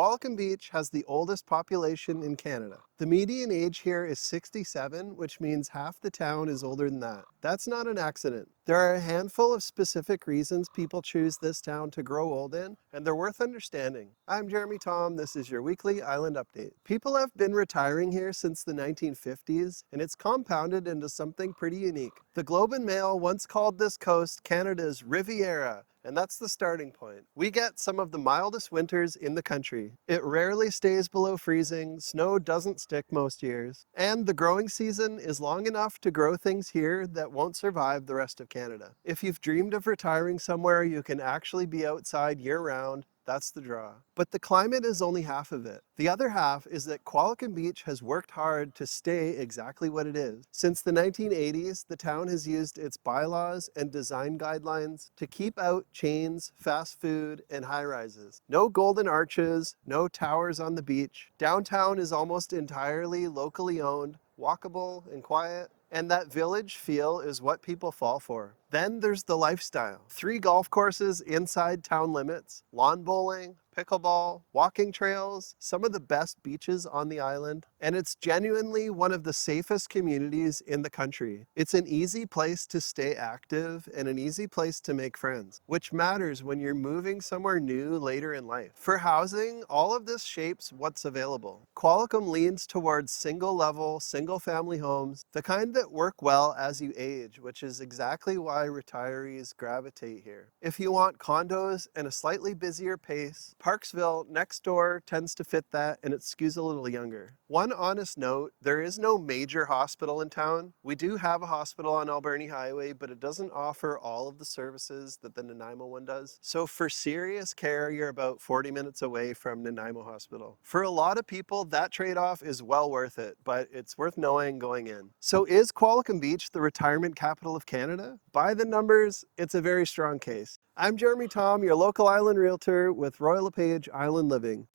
Qualicum Beach has the oldest population in Canada. The median age here is 67, which means half the town is older than that. That's not an accident. There are a handful of specific reasons people choose this town to grow old in, and they're worth understanding. I'm Jeremy Tom, this is your weekly island update. People have been retiring here since the 1950s, and it's compounded into something pretty unique. The Globe and Mail once called this coast Canada's Riviera, and that's the starting point. We get some of the mildest winters in the country. It rarely stays below freezing, snow doesn't stick most years, and the growing season is long enough to grow things here that won't survive the rest of Canada. If you've dreamed of retiring somewhere you can actually be outside year-round, that's the draw. But the climate is only half of it. The other half is that Qualicum Beach has worked hard to stay exactly what it is. Since the 1980s, the town has used its bylaws and design guidelines to keep out chains, fast food, and high-rises. No golden arches, no towers on the beach. Downtown is almost entirely locally owned, walkable and quiet, and that village feel is what people fall for. Then there's the lifestyle. 3 golf courses inside town limits, lawn bowling, pickleball, walking trails, some of the best beaches on the island, and it's genuinely one of the safest communities in the country. It's an easy place to stay active and an easy place to make friends, which matters when you're moving somewhere new later in life. For housing, all of this shapes what's available. Qualicum leans towards single-level, single-family homes, the kind that work well as you age, which is exactly why retirees gravitate here. If you want condos and a slightly busier pace, Parksville next door tends to fit that, and it skews a little younger. One honest note, there is no major hospital in town. We do have a hospital on Alberni Highway, but it doesn't offer all of the services that the Nanaimo one does. So for serious care, you're about 40 minutes away from Nanaimo Hospital. For a lot of people, that trade-off is well worth it, but it's worth knowing going in. So is Qualicum Beach the retirement capital of Canada? By the numbers, it's a very strong case. I'm Jeremy Tom, your local island realtor with Royal LePage Island Living.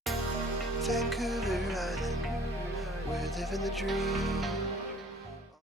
Vancouver Island, we're living the dream.